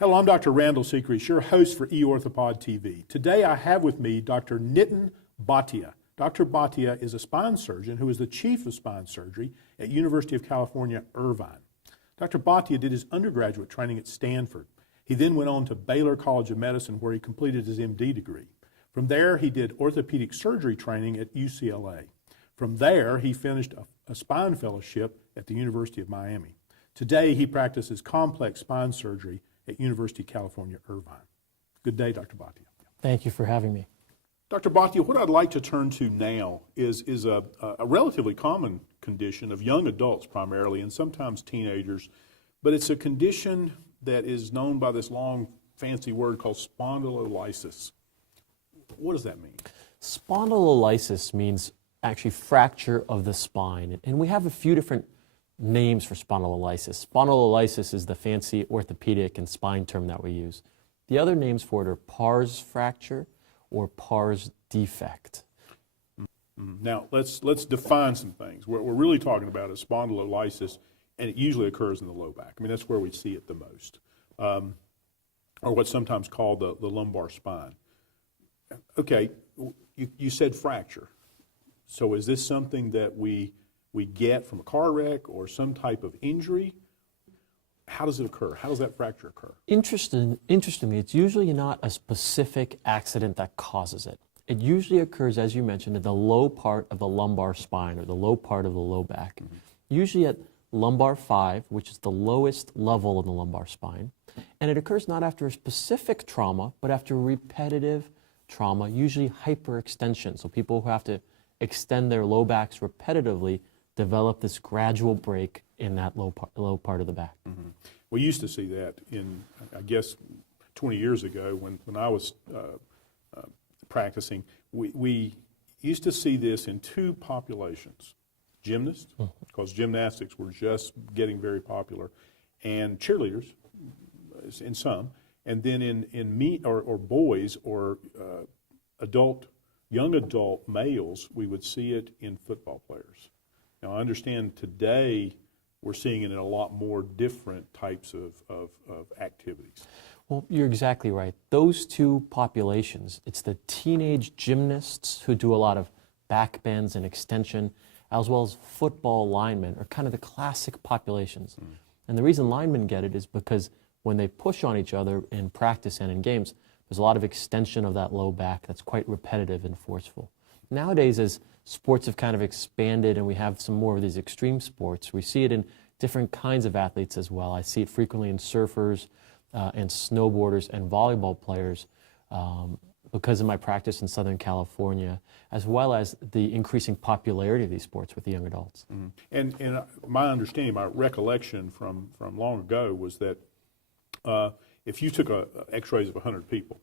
Hello, I'm Dr. Randall Sechrest, your host for eOrthopod TV. Today I have with me Dr. Nitin Bhatia. Dr. Bhatia is a spine surgeon who is the chief of spine surgery at University of California, Irvine. Dr. Bhatia did his undergraduate training at Stanford. He then went on to Baylor College of Medicine where he completed his MD degree. From there, he did orthopedic surgery training at UCLA. From there, he finished a spine fellowship at the University of Miami. Today, he practices complex spine surgery at University of California, Irvine. Good day, Dr. Bhatia. Thank you for having me. Dr. Bhatia, what I'd like to turn to now is a relatively common condition of young adults primarily, and sometimes teenagers, but it's a condition that is known by this long, fancy word called spondylolysis. What does that mean? Spondylolysis means actually fracture of the spine, and we have a few different names for spondylolysis. Spondylolysis is the fancy orthopedic and spine term that we use. The other names for it are pars fracture or pars defect. Now, let's define some things. What we're really talking about is spondylolysis, and it usually occurs in the low back. I mean, that's where we see it the most, or what's sometimes called the lumbar spine. Okay, you said fracture. So is this something that we get from a car wreck or some type of injury? How does it occur? How does that fracture occur? Interestingly, it's usually not a specific accident that causes it. It usually occurs, as you mentioned, in the low part of the lumbar spine or the low part of the low back. Usually at lumbar 5, which is the lowest level in the lumbar spine. And it occurs not after a specific trauma, but after repetitive trauma, usually hyperextension. So people who have to extend their low backs repetitively develop this gradual break in that low part of the back. Mm-hmm. We used to see that in, I guess, 20 years ago when I was practicing. We used to see this in two populations: gymnasts, because gymnastics were just getting very popular, and cheerleaders, in some, and then in boys or young adult males, we would see it in football players. Now, I understand today we're seeing it in a lot more different types of activities. Well, you're exactly right. Those two populations, it's the teenage gymnasts who do a lot of back bends and extension, as well as football linemen, are kind of the classic populations. And the reason linemen get it is because when they push on each other in practice and in games, there's a lot of extension of that low back that's quite repetitive and forceful. Nowadays, as sports have kind of expanded and we have some more of these extreme sports, we see it in different kinds of athletes as well. I see it frequently in surfers and snowboarders and volleyball players because of my practice in Southern California, as well as the increasing popularity of these sports with the young adults. And my understanding, my recollection from long ago was that if you took x-rays of 100 people,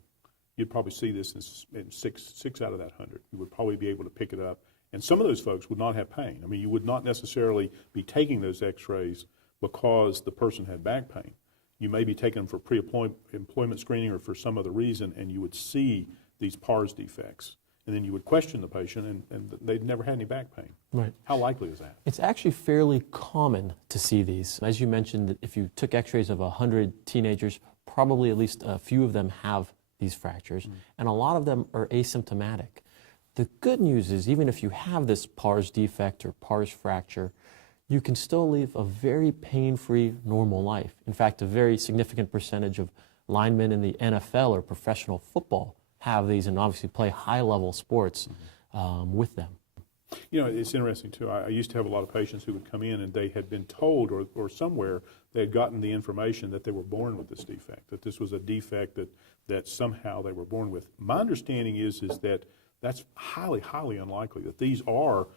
you'd probably see this in six out of that 100. You would probably be able to pick it up. And some of those folks would not have pain. I mean, you would not necessarily be taking those x-rays because the person had back pain. You may be taking them for pre-employment screening or for some other reason, and you would see these pars defects. And then you would question the patient, and they'd never had any back pain. Right. How likely is that? It's actually fairly common to see these. As you mentioned, if you took x-rays of 100 teenagers, probably at least a few of them have these fractures, and a lot of them are asymptomatic. The good news is, even if you have this pars defect or pars fracture, you can still live a very pain-free, normal life. In fact, a very significant percentage of linemen in the NFL or professional football have these and obviously play high-level sports with them. You know, it's interesting, too. I used to have a lot of patients who would come in and they had been told or somewhere they had gotten the information that they were born with this defect, that this was a defect that somehow they were born with. My understanding is that that's highly, highly unlikely, that these are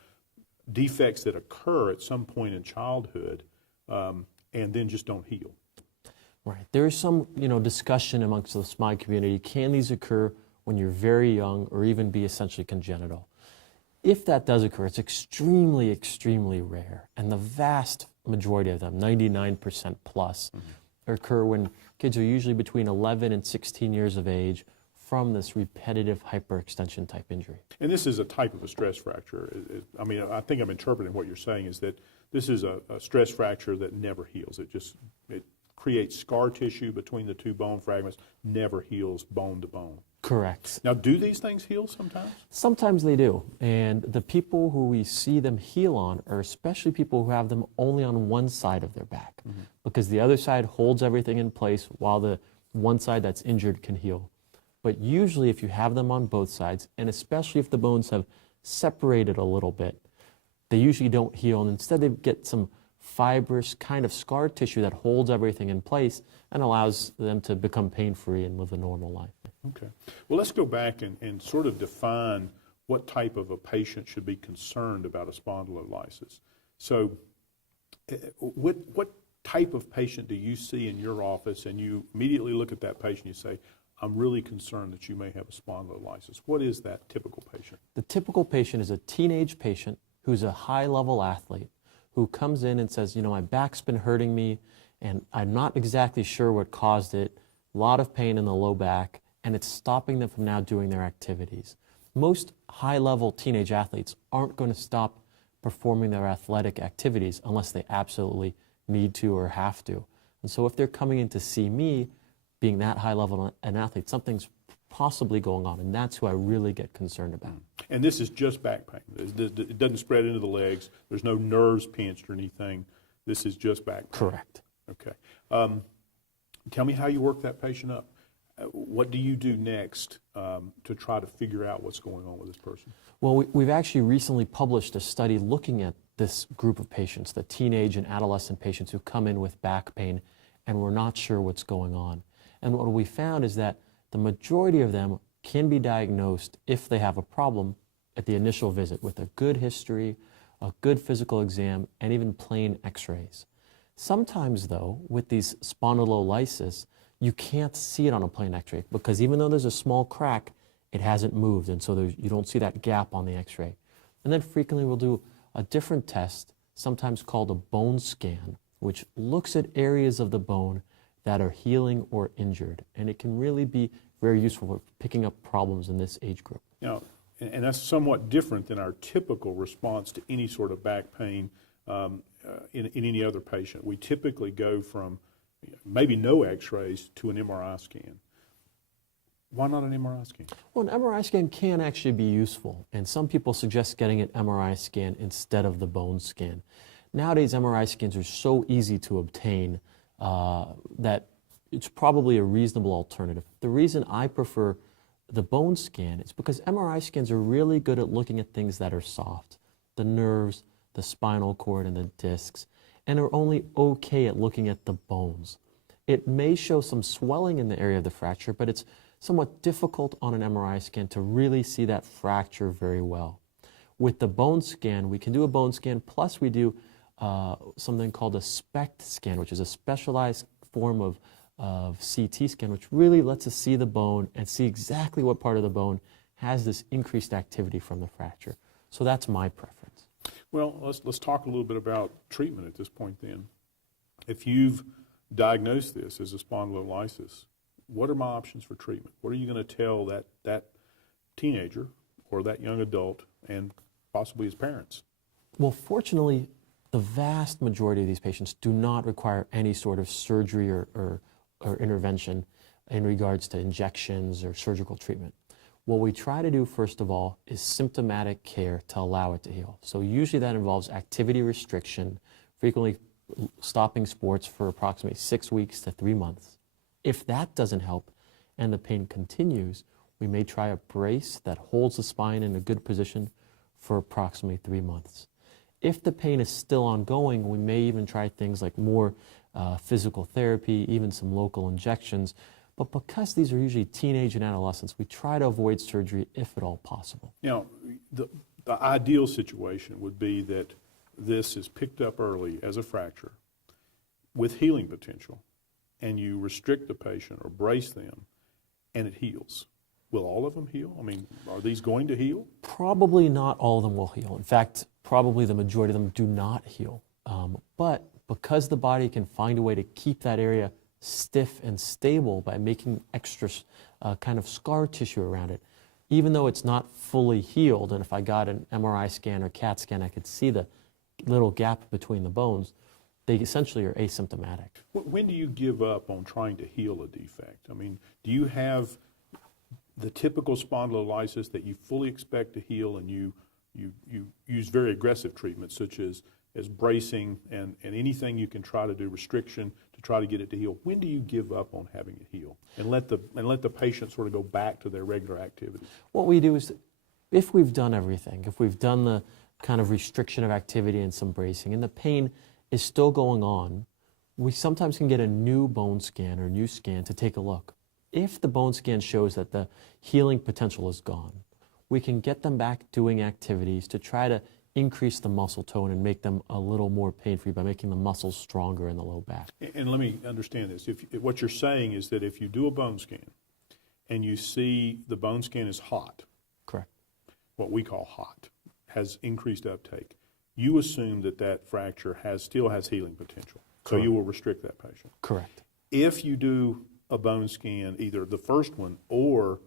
defects that occur at some point in childhood and then just don't heal. Right. There is some, discussion amongst the spine community. Can these occur when you're very young or even be essentially congenital? If that does occur, it's extremely, extremely rare. And the vast majority of them, 99% plus, occur when kids are usually between 11 and 16 years of age from this repetitive hyperextension type injury. And this is a type of a stress fracture. I mean, I think I'm interpreting what you're saying is that this is a stress fracture that never heals. It creates scar tissue between the two bone fragments, never heals bone to bone. Correct. Now, do these things heal sometimes? Sometimes they do. And the people who we see them heal on are especially people who have them only on one side of their back, because the other side holds everything in place while the one side that's injured can heal. But usually if you have them on both sides, and especially if the bones have separated a little bit, they usually don't heal, and instead they get some fibrous kind of scar tissue that holds everything in place and allows them to become pain-free and live a normal life. Okay. Well, let's go back and sort of define what type of a patient should be concerned about a spondylolysis. So what type of patient do you see in your office, and you immediately look at that patient and you say, I'm really concerned that you may have a spondylolysis? What is that typical patient? The typical patient is a teenage patient who's a high-level athlete who comes in and says, my back's been hurting me, and I'm not exactly sure what caused it, a lot of pain in the low back, and it's stopping them from now doing their activities. Most high-level teenage athletes aren't going to stop performing their athletic activities unless they absolutely need to or have to. And so if they're coming in to see me, being that high-level an athlete, something's possibly going on, and that's who I really get concerned about. And this is just back pain. It doesn't spread into the legs. There's no nerves pinched or anything. This is just back pain. Correct. Okay. Tell me how you work that patient up. What do you do next to try to figure out what's going on with this person? Well, we've actually recently published a study looking at this group of patients, the teenage and adolescent patients who come in with back pain, and we're not sure what's going on. And what we found is that the majority of them can be diagnosed if they have a problem at the initial visit with a good history, a good physical exam, and even plain x-rays. Sometimes, though, with these spondylolysis, you can't see it on a plain x-ray because even though there's a small crack, it hasn't moved, and so you don't see that gap on the x-ray. And then frequently we'll do a different test, sometimes called a bone scan, which looks at areas of the bone that are healing or injured, and it can really be very useful for picking up problems in this age group. And that's somewhat different than our typical response to any sort of back pain in any other patient. We typically go from maybe no x-rays to an MRI scan. Why not an MRI scan? Well, an MRI scan can actually be useful, and some people suggest getting an MRI scan instead of the bone scan. Nowadays, MRI scans are so easy to obtain that it's probably a reasonable alternative. The reason I prefer the bone scan is because MRI scans are really good at looking at things that are soft, the nerves, the spinal cord, and the discs, and are only okay at looking at the bones. It may show some swelling in the area of the fracture, but it's somewhat difficult on an MRI scan to really see that fracture very well. With the bone scan, we can do a bone scan, plus we do something called a SPECT scan, which is a specialized form of CT scan, which really lets us see the bone and see exactly what part of the bone has this increased activity from the fracture. So that's my preference. Well, let's talk a little bit about treatment at this point then. If you've diagnosed this as a spondylolysis, what are my options for treatment? What are you going to tell that teenager or that young adult and possibly his parents? Well, fortunately, the vast majority of these patients do not require any sort of surgery or intervention in regards to injections or surgical treatment. What we try to do, first of all, is symptomatic care to allow it to heal. So usually that involves activity restriction, frequently stopping sports for approximately 6 weeks to 3 months. If that doesn't help and the pain continues, we may try a brace that holds the spine in a good position for approximately 3 months. If the pain is still ongoing, we may even try things like more physical therapy, even some local injections. But because these are usually teenage and adolescents, we try to avoid surgery if at all possible. The ideal situation would be that this is picked up early as a fracture with healing potential, and you restrict the patient or brace them, and it heals. Will all of them heal? I mean, are these going to heal? Probably not all of them will heal. In fact, probably the majority of them do not heal. But because the body can find a way to keep that area stiff and stable by making extra kind of scar tissue around it, even though it's not fully healed, and if I got an MRI scan or CAT scan, I could see the little gap between the bones, they essentially are asymptomatic. When do you give up on trying to heal a defect? I mean, do you have the typical spondylolysis that you fully expect to heal, and you use very aggressive treatments such as bracing and anything you can try to do, restriction, to try to get it to heal? When do you give up on having it heal and let the patient sort of go back to their regular activity? What we do is, if we've done everything, if we've done the kind of restriction of activity and some bracing, and the pain is still going on, we sometimes can get a new bone scan or new scan to take a look. If the bone scan shows that the healing potential is gone, we can get them back doing activities to try to increase the muscle tone and make them a little more pain-free by making the muscles stronger in the low back. And let me understand this. If what you're saying is that if you do a bone scan and you see the bone scan is hot, Correct. what we call hot, has increased uptake, you assume that fracture still has healing potential. So Correct. you will restrict that patient. Correct. If you do a bone scan, either the first one or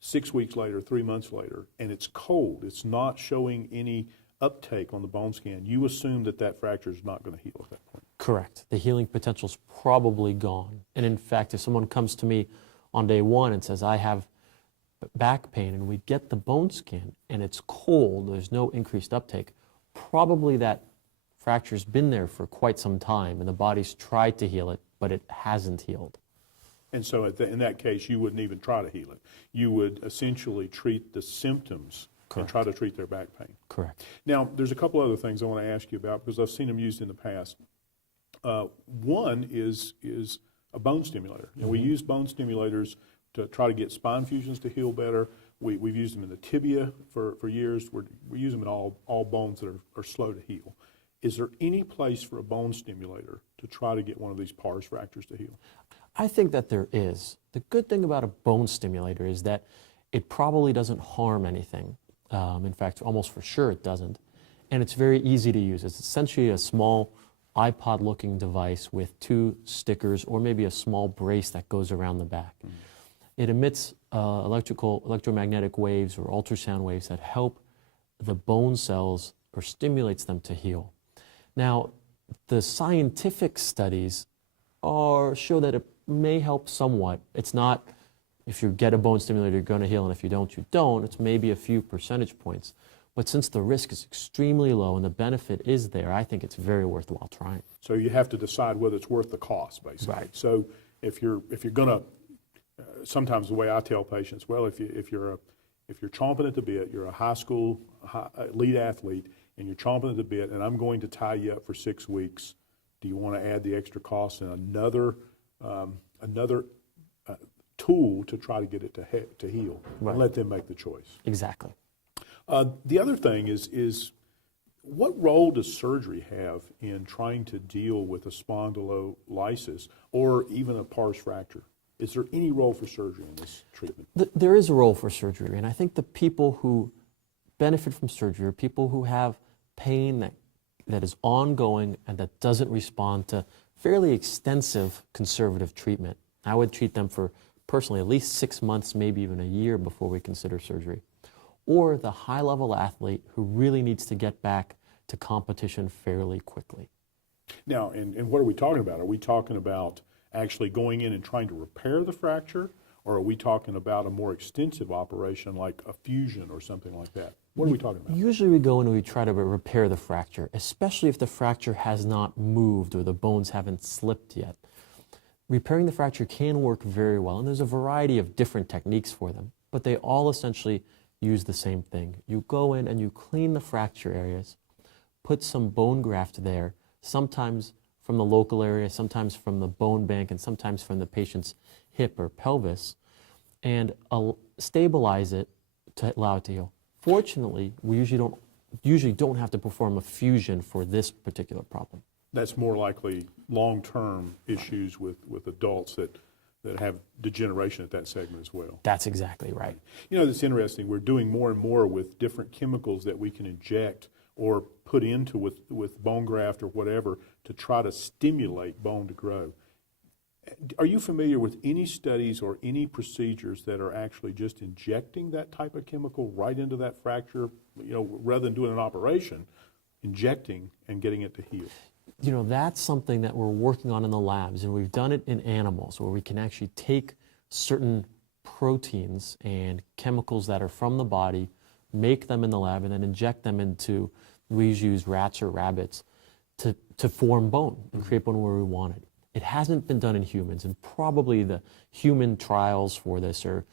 6 weeks later, 3 months later, and it's cold, it's not showing any uptake on the bone scan, you assume that fracture is not going to heal at that point. Correct. The healing potential is probably gone. And in fact, if someone comes to me on day one and says, I have back pain, and we get the bone scan and it's cold, there's no increased uptake, probably that fracture's been there for quite some time and the body's tried to heal it, but it hasn't healed. And so in that case, you wouldn't even try to heal it. You would essentially treat the symptoms and try to treat their back pain. Correct. Now, there's a couple other things I want to ask you about because I've seen them used in the past. One is a bone stimulator. You know, we use bone stimulators to try to get spine fusions to heal better. We've used them in the tibia for years. We use them in all bones that are slow to heal. Is there any place for a bone stimulator to try to get one of these pars fractures to heal? I think that there is. The good thing about a bone stimulator is that it probably doesn't harm anything. In fact, almost for sure it doesn't. And it's very easy to use. It's essentially a small iPod-looking device with 2 stickers or maybe a small brace that goes around the back. It emits electromagnetic waves or ultrasound waves that help the bone cells or stimulates them to heal. Now, the scientific studies show that it may help somewhat. It's not, if you get a bone stimulator, you're going to heal, and if you don't, you don't. It's maybe a few percentage points. But since the risk is extremely low and the benefit is there, I think it's very worthwhile trying. So you have to decide whether it's worth the cost, basically. Right. So if you're going to, sometimes the way I tell patients, well, if you're chomping at the bit, you're a high school elite athlete, and you're chomping at the bit, and I'm going to tie you up for 6 weeks, do you want to add the extra cost and another tool to try to get it to heal? Right. And let them make the choice. Exactly. The other thing is what role does surgery have in trying to deal with a spondylolysis or even a pars fracture? Is there any role for surgery in this treatment? There is a role for surgery, and I think the people who benefit from surgery are people who have pain that is ongoing and that doesn't respond to fairly extensive conservative treatment. I would treat them for, personally, at least 6 months, maybe even a year before we consider surgery. Or the high-level athlete who really needs to get back to competition fairly quickly. Now, and what are we talking about? Are we talking about actually going in and trying to repair the fracture, or are we talking about a more extensive operation like a fusion or something like that? What are we talking about? Usually we go in and we try to repair the fracture, especially if the fracture has not moved or the bones haven't slipped yet. Repairing the fracture can work very well, and there's a variety of different techniques for them, but they all essentially use the same thing. You go in and you clean the fracture areas, put some bone graft there, sometimes from the local area, sometimes from the bone bank, and sometimes from the patient's hip or pelvis, and stabilize it to allow it to heal. Fortunately, we usually don't have to perform a fusion for this particular problem. That's more likely long-term issues with adults that have degeneration at that segment as well. That's exactly right. You know, it's interesting. We're doing more and more with different chemicals that we can inject or put into with bone graft or whatever to try to stimulate bone to grow. Are you familiar with any studies or any procedures that are actually just injecting that type of chemical right into that fracture, you know, rather than doing an operation, injecting and getting it to heal? You know, that's something that we're working on in the labs, and we've done it in animals where we can actually take certain proteins and chemicals that are from the body, make them in the lab, and then inject them into, we usually use rats or rabbits to form bone and create bone where we want it. It hasn't been done in humans, and probably the human trials for this are,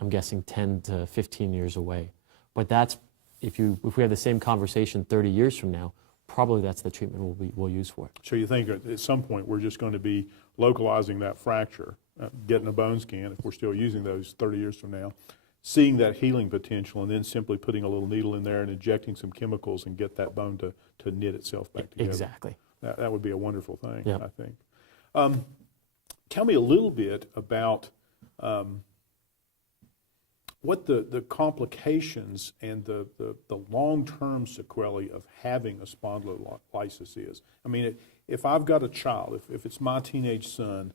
I'm guessing, 10 to 15 years away. But that's, if we have the same conversation 30 years from now, probably that's the treatment we'll use for it. So you think at some point we're just going to be localizing that fracture, getting a bone scan, if we're still using those 30 years from now, seeing that healing potential, and then simply putting a little needle in there and injecting some chemicals and get that bone to knit itself back together. Exactly. That would be a wonderful thing, Yep. I think. Tell me a little bit about what the complications and the long-term sequelae of having a spondylolysis is. I mean, if I've got a child, if it's my teenage son,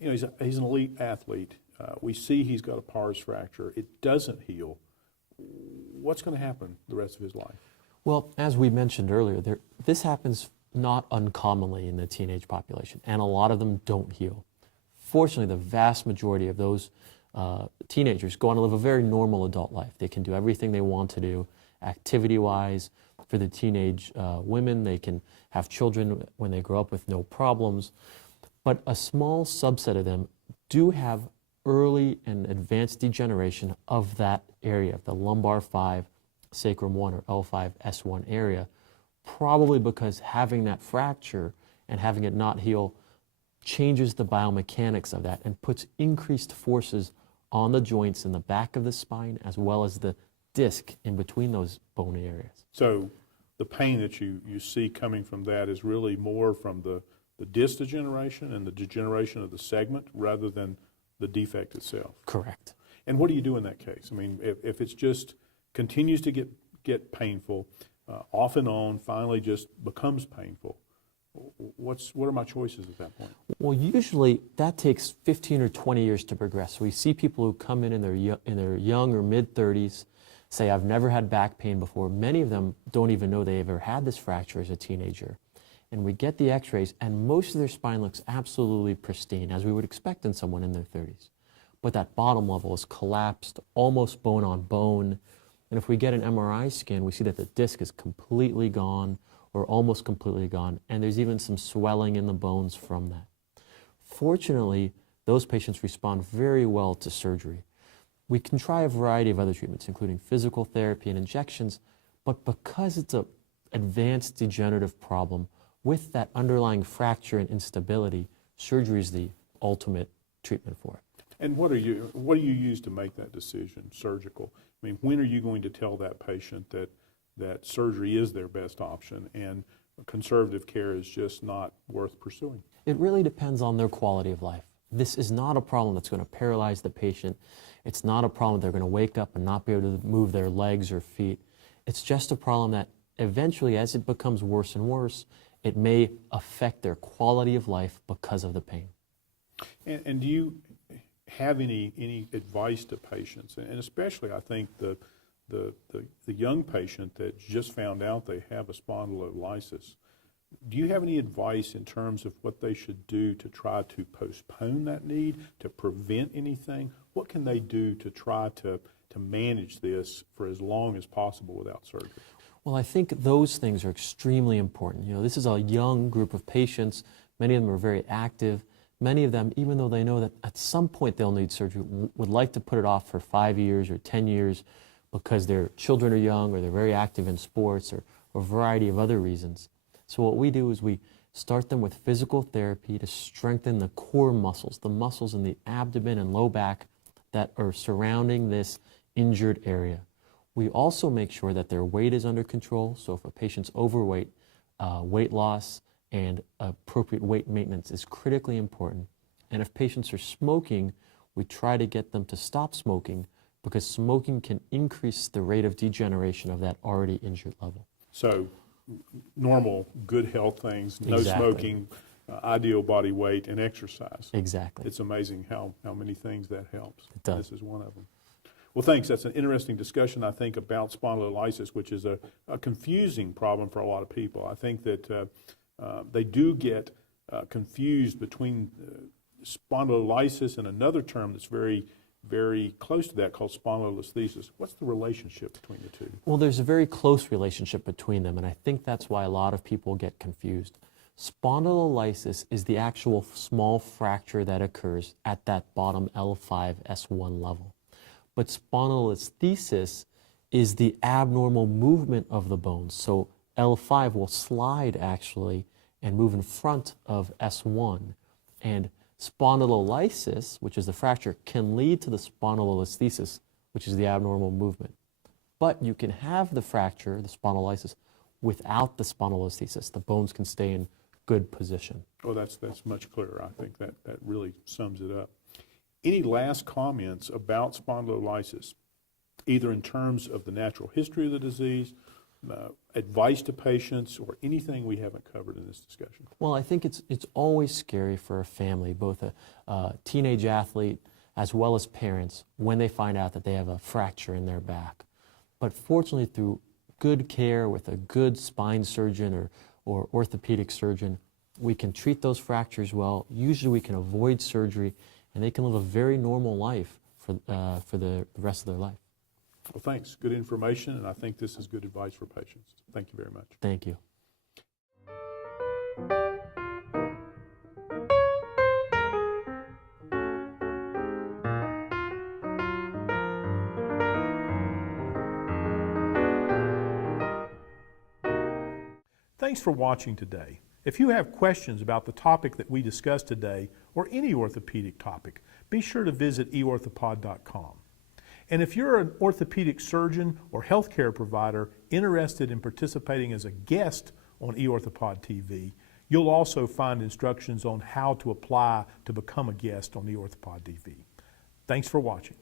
he's an elite athlete. We see he's got a pars fracture. It doesn't heal. What's going to happen the rest of his life? Well, as we mentioned earlier, this happens not uncommonly in the teenage population, and a lot of them don't heal. Fortunately, the vast majority of those teenagers go on to live a very normal adult life. They can do everything they want to do, activity-wise. For the teenage women, they can have children when they grow up with no problems. But a small subset of them do have early and advanced degeneration of that area, the lumbar 5, sacrum 1, or L5-S1 area, probably because having that fracture and having it not heal changes the biomechanics of that and puts increased forces on the joints in the back of the spine as well as the disc in between those bone areas. So the pain that you see coming from that is really more from the disc degeneration and the degeneration of the segment rather than the defect itself. Correct. And what do you do in that case? I mean, if it's just continues to get painful, off and on, finally just becomes painful, what are my choices at that point? Well, usually that takes 15 or 20 years to progress. So we see people who come in their young or mid-30s, say, I've never had back pain before. Many of them don't even know they ever had this fracture as a teenager. And we get the x-rays, and most of their spine looks absolutely pristine, as we would expect in someone in their 30s. But that bottom level is collapsed, almost bone on bone. And if we get an MRI scan, we see that the disc is completely gone or almost completely gone, and there's even some swelling in the bones from that. Fortunately, those patients respond very well to surgery. We can try a variety of other treatments, including physical therapy and injections, but because it's an advanced degenerative problem, with that underlying fracture and instability, surgery is the ultimate treatment for it. And what do you use to make that decision, surgical? I mean, when are you going to tell that patient that surgery is their best option and conservative care is just not worth pursuing? It really depends on their quality of life. This is not a problem that's going to paralyze the patient. It's not a problem they're going to wake up and not be able to move their legs or feet. It's just a problem that eventually, as it becomes worse and worse, it may affect their quality of life because of the pain. And do you have any advice to patients, and especially I think the young patient that just found out they have a spondylolysis? Do you have any advice in terms of what they should do to try to postpone that need, to prevent anything? What can they do to try to manage this for as long as possible without surgery? Well, I think those things are extremely important. You know, this is a young group of patients. Many of them are very active. Many of them, even though they know that at some point they'll need surgery, would like to put it off for 5 years or 10 years because their children are young or they're very active in sports or a variety of other reasons. So what we do is we start them with physical therapy to strengthen the core muscles, the muscles in the abdomen and low back that are surrounding this injured area. We also make sure that their weight is under control. So if a patient's overweight, weight loss and appropriate weight maintenance is critically important. And if patients are smoking, we try to get them to stop smoking because smoking can increase the rate of degeneration of that already injured level. So normal, good health things, no Exactly. smoking, ideal body weight, and exercise. Exactly. It's amazing how many things that helps. It does. This is one of them. Well, thanks. That's an interesting discussion, I think, about spondylolysis, which is a confusing problem for a lot of people. I think that they do get confused between spondylolysis and another term that's very, very close to that called spondylolisthesis. What's the relationship between the two? Well, there's a very close relationship between them, and I think that's why a lot of people get confused. Spondylolysis is the actual small fracture that occurs at that bottom L5-S1 level. But spondylolisthesis is the abnormal movement of the bones. So L5 will slide actually and move in front of S1. And spondylolysis, which is the fracture, can lead to the spondylolisthesis, which is the abnormal movement. But you can have the fracture, the spondylolysis, without the spondylolisthesis. The bones can stay in good position. Oh, that's much clearer. I think that really sums it up. Any last comments about spondylolysis, either in terms of the natural history of the disease, advice to patients, or anything we haven't covered in this discussion? Well, I think it's always scary for a family, both a teenage athlete as well as parents, when they find out that they have a fracture in their back. But fortunately, through good care with a good spine surgeon or orthopedic surgeon, we can treat those fractures well. Usually we can avoid surgery, and they can live a very normal life for the rest of their life. Well, thanks. Good information, and I think this is good advice for patients. Thank you very much. Thank you. Thanks for watching today. If you have questions about the topic that we discussed today, or any orthopedic topic, be sure to visit eorthopod.com. And if you're an orthopedic surgeon or healthcare provider interested in participating as a guest on eOrthopod TV, you'll also find instructions on how to apply to become a guest on eOrthopod TV. Thanks for watching.